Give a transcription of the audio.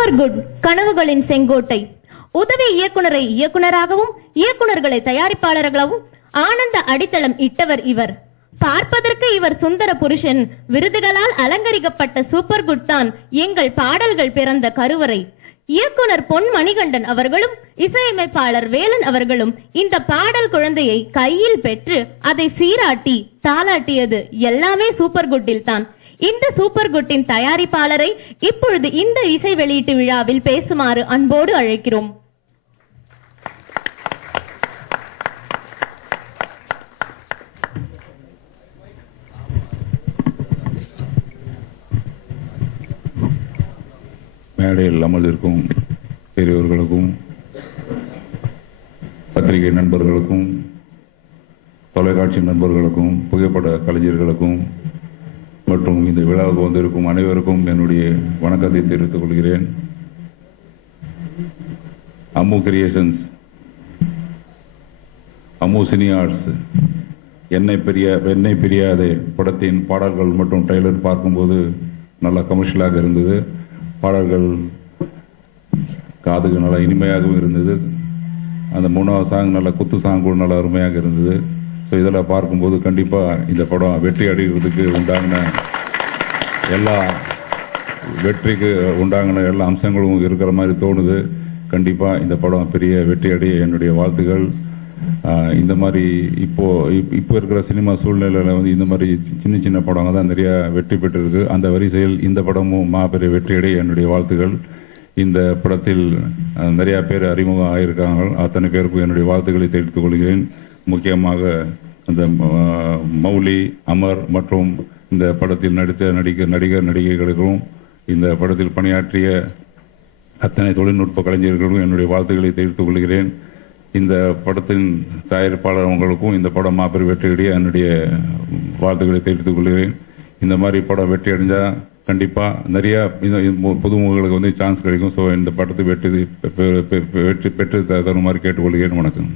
Super good கனவுகளின் Sengottai. உதவி இயக்குனரை இயக்குனராகவும் இயக்குனர்களை தயாரிப்பாளர்களாகவும் ஆனந்த அடித்தளம் இட்டவர் இவர். பார்ப்பதற்கு இவர் சுந்தர புருஷன். விருதுகளால் அலங்கரிக்கப்பட்ட சூப்பர் குட் தான் எங்கள் பாடல்கள் பிறந்த கருவறை. இயக்குனர் பொன் மணிகண்டன் அவர்களும் இசையமைப்பாளர் வேலன் அவர்களும் இந்த பாடல் குழந்தையை கையில் பெற்று அதை சீராட்டி தாளாட்டியது எல்லாமே சூப்பர் குட்டில் தான். இந்த சூப்பர் குட்டின் தயாரிப்பாளரை இப்பொழுது இந்த இசை வெளியீட்டு விழாவில் பேசுமாறு அன்போடு அழைக்கிறோம். மேடையில் அமர்ந்திருக்கும் பெரியவர்களுக்கும் பத்திரிகை நண்பர்களுக்கும் தொலைக்காட்சி நண்பர்களுக்கும் புகைப்பட கலைஞர்களுக்கும் மற்றும் இந்த விழாவுக்கு வந்திருக்கும் அனைவருக்கும் என்னுடைய வணக்கத்தை தெரிவித்துக் கொள்கிறேன். Ammu creations, Ammu cine arts, Ennai Piriyathe படத்தின் பாடல்கள் மற்றும் ட்ரெய்லர் பார்க்கும்போது நல்லா கமர்ஷியலாக இருந்தது. பாடல்கள் காதுக்கு நல்லா இனிமையாகவும் இருந்தது. அந்த 3வது சாங் நல்ல குத்து சாங் கூட நல்லா அருமையாக இருந்தது. ஸோ இதெல்லாம் பார்க்கும்போது கண்டிப்பாக இந்த படம் வெற்றி அடைகிறதுக்கு உண்டாகின எல்லா அம்சங்களும் இருக்கிற மாதிரி தோணுது. கண்டிப்பாக இந்த படம் பெரிய வெற்றி அடைய என்னுடைய வாழ்த்துக்கள். இந்த மாதிரி இப்போ இருக்கிற சினிமா சூழ்நிலையில் வந்து இந்த மாதிரி சின்ன சின்ன படங்கள் தான் நிறைய வெற்றி பெற்றிருக்கு. அந்த வரிசையில் இந்த படமும் மாபெரிய வெற்றி அடைய என்னுடைய வாழ்த்துக்கள். இந்த படத்தில் நிறைய பேர் அறிமுகம் ஆகியிருக்காங்க. அத்தனை பேருக்கும் என்னுடைய வாழ்த்துக்களை தெரிவித்துக் கொள்கிறேன். முக்கியமாக அந்த மௌலி, அமர் மற்றும் இந்த படத்தில் நடித்த நடிகர் நடிகைகளுக்கும் இந்த படத்தில் பணியாற்றிய அத்தனை தொழில்நுட்ப கலைஞர்களுக்கும் என்னுடைய வாழ்த்துக்களை தெரிவித்துக் கொள்கிறேன். இந்த படத்தின் தயாரிப்பாளர் அவங்களுக்கும் இந்த படம் மாபெரும் வெற்றியடைய என்னுடைய வாழ்த்துக்களை தெரிவித்துக் கொள்கிறேன். இந்த மாதிரி படம் வெற்றி அடைஞ்சால் கண்டிப்பாக நிறைய புதுமுகங்களுக்கு வந்து சான்ஸ் கிடைக்கும். ஸோ இந்த படத்தை வெற்றி பெற்று தருமாறு கேட்டுக்கொள்கிறேன். வணக்கம்.